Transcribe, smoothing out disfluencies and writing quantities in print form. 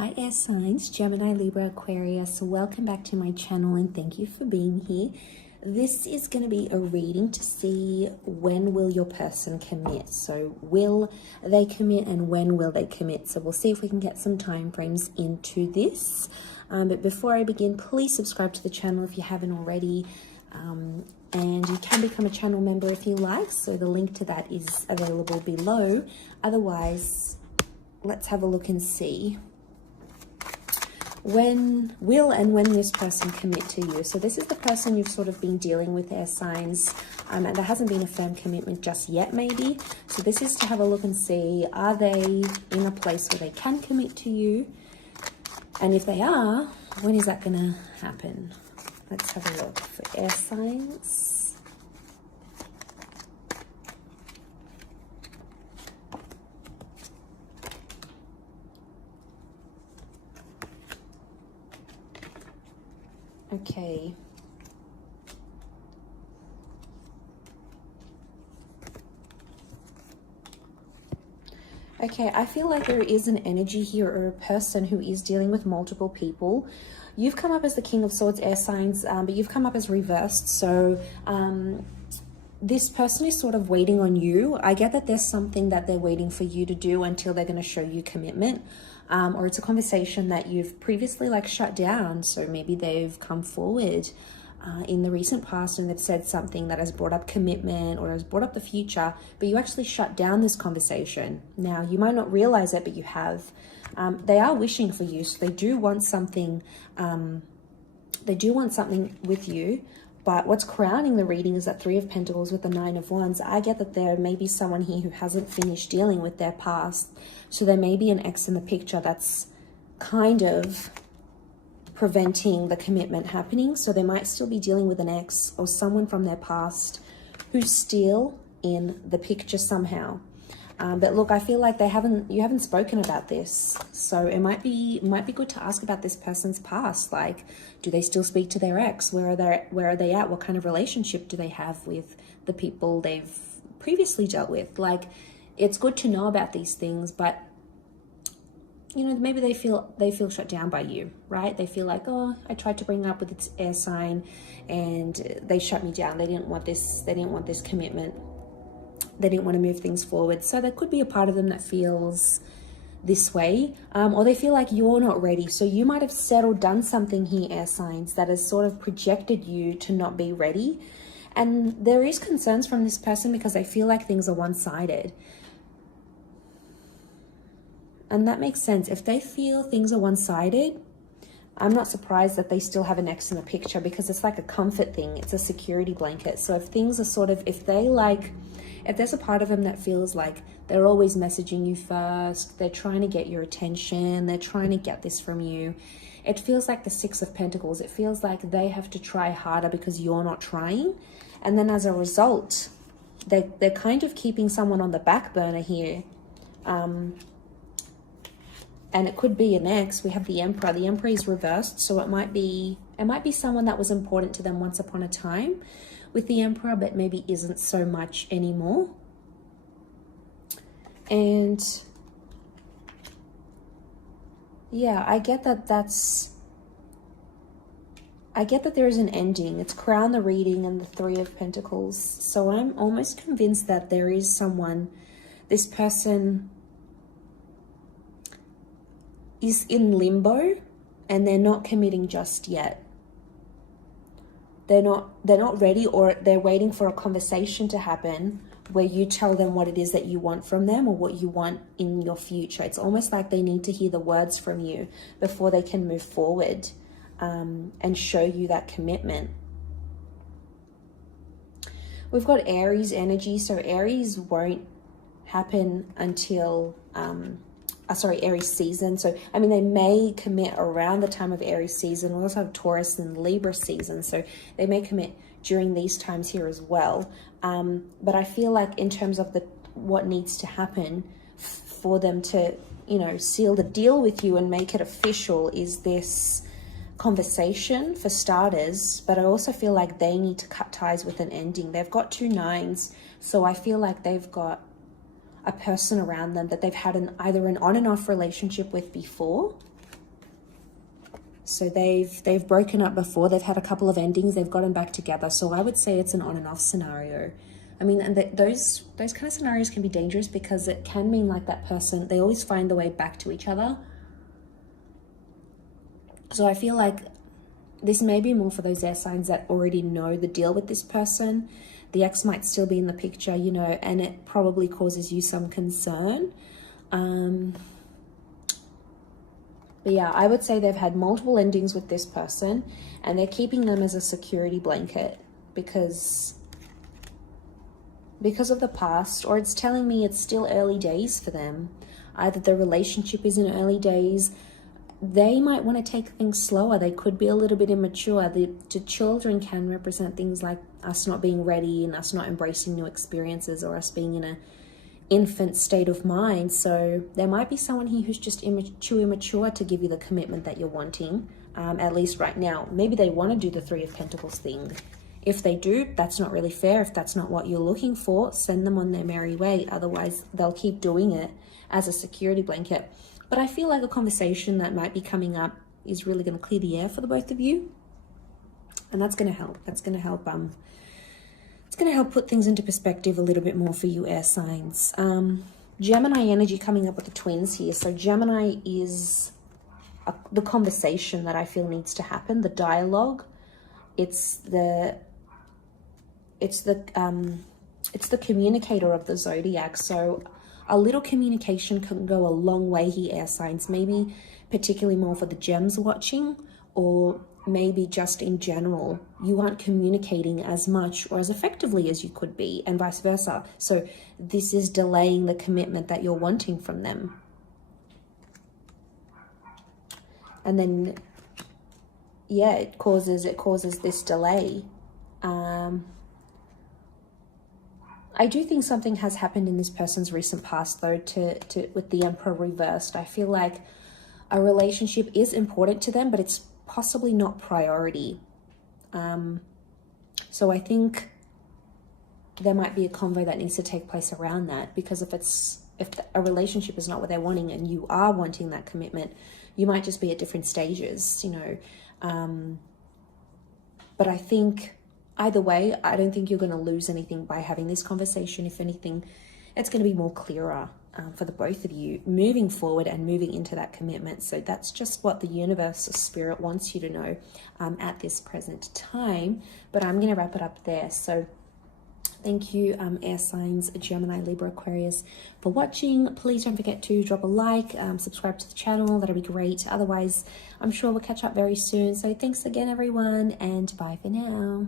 Hi air signs, Gemini, Libra, Aquarius. Welcome back to my channel and thank you for being here. This is going to be a reading to see when will your person commit. So will they commit and when will they commit? So we'll see if we can get some time frames into this. But before I begin, please subscribe to the channel if you haven't already. And you can become a channel member if you like. So the link to that is available below. Otherwise, let's have a look and see when this person commit to you. So this is the person you've sort of been dealing with, air signs, and there hasn't been a firm commitment just yet maybe. So this is to have a look and see, are they in a place where they can commit to you? And if they are, when is that gonna happen? Let's have a look for air signs. Okay. Okay, I feel like there is an energy here or a person who is dealing with multiple people. You've come up as the King of Swords, air signs, but you've come up as reversed. So this person is sort of waiting on you. I get that there's something that they're waiting for you to do until they're going to show you commitment. Or it's a conversation that you've previously like shut down. So maybe they've come forward in the recent past and they've said something that has brought up commitment or has brought up the future, but you actually shut down this conversation. Now, you might not realize it, but you have. They are wishing for you. So they do want something. They do want something with you. But what's crowning the reading is that Three of Pentacles with the Nine of Wands. I get that there may be someone here who hasn't finished dealing with their past. So there may be an ex in the picture that's kind of preventing the commitment happening. So they might still be dealing with an ex or someone from their past who's still in the picture somehow. But look, I feel like you haven't spoken about this. So it might be good to ask about this person's past. Like, do they still speak to their ex? Where are they at? What kind of relationship do they have with the people they've previously dealt with? Like, it's good to know about these things, but you know, maybe they feel shut down by you, right? They feel like, oh, I tried to bring up with its air sign and they shut me down. They didn't want this commitment. They didn't want to move things forward. So there could be a part of them that feels this way, or they feel like you're not ready. So you might have said or done something here, air signs, that has sort of projected you to not be ready. And there is concerns from this person because they feel like things are one-sided. And that makes sense. If they feel things are one-sided, I'm not surprised that they still have an ex in the picture because it's like a comfort thing. It's a security blanket. So if things are sort of, if there's a part of them that feels like they're always messaging you first, they're trying to get your attention, they're trying to get this from you, it feels like the Six of Pentacles. It feels like they have to try harder because you're not trying. And then as a result, they're kind of keeping someone on the back burner here. And it could be an ex. We have the Emperor. The Emperor is reversed, so it might be someone that was important to them once upon a time with the Emperor, but maybe isn't so much anymore. And yeah, I get that there is an ending. It's crown the reading and the Three of Pentacles. So I'm almost convinced that there is someone, this person is in limbo and they're not committing just yet. They're not ready, or they're waiting for a conversation to happen where you tell them what it is that you want from them or what you want in your future. It's almost like they need to hear the words from you before they can move forward and show you that commitment. We've got Aries energy. So Aries won't happen until Aries season. So, I mean, they may commit around the time of Aries season. We also have Taurus and Libra season. So they may commit during these times here as well. But I feel like in terms of what needs to happen for them to, you know, seal the deal with you and make it official is this conversation for starters. But I also feel like they need to cut ties with an ending. They've got 2 nines. So I feel like they've got a person around them that they've had either an on and off relationship with before, So they've broken up before. They've had a couple of endings. They've gotten back together. So I would say it's an on and off scenario. I mean, and those kind of scenarios can be dangerous because it can mean like that person, they always find the way back to each other. So I feel like this may be more for those air signs that already know the deal with this person. The ex might still be in the picture, you know, and it probably causes you some concern. But yeah, I would say they've had multiple endings with this person and they're keeping them as a security blanket because of the past, or it's telling me it's still early days for them. Either the relationship is in early days, they might want to take things slower. They could be a little bit immature. The children can represent things like us not being ready and us not embracing new experiences, or us being in an infant state of mind. So there might be someone here who's just too immature to give you the commitment that you're wanting, at least right now. Maybe they want to do the Three of Pentacles thing. If they do, that's not really fair. If that's not what you're looking for, send them on their merry way. Otherwise, they'll keep doing it as a security blanket. But I feel like a conversation that might be coming up is really going to clear the air for the both of you. And that's going to help. That's going to help. It's going to help put things into perspective a little bit more for you air signs. Gemini energy coming up with the twins here. So Gemini is the conversation that I feel needs to happen, the dialogue. It's the communicator of the zodiac. So a little communication can go a long way here, air signs. Maybe particularly more for the gems watching, or maybe just in general, you aren't communicating as much or as effectively as you could be, and vice versa. So this is delaying the commitment that you're wanting from them. And then, yeah, it causes this delay. I do think something has happened in this person's recent past, though, with the Emperor reversed. I feel like a relationship is important to them, but it's possibly not priority. So I think there might be a convo that needs to take place around that, because if a relationship is not what they're wanting and you are wanting that commitment, you might just be at different stages, you know. But I think either way, I don't think you're going to lose anything by having this conversation. If anything, it's going to be more clearer for the both of you moving forward and moving into that commitment. So that's just what the universe or spirit wants you to know at this present time. But I'm going to wrap it up there. So thank you, air signs, Gemini, Libra, Aquarius, for watching. Please don't forget to drop a like, subscribe to the channel. That'll be great. Otherwise, I'm sure we'll catch up very soon. So thanks again, everyone, and bye for now.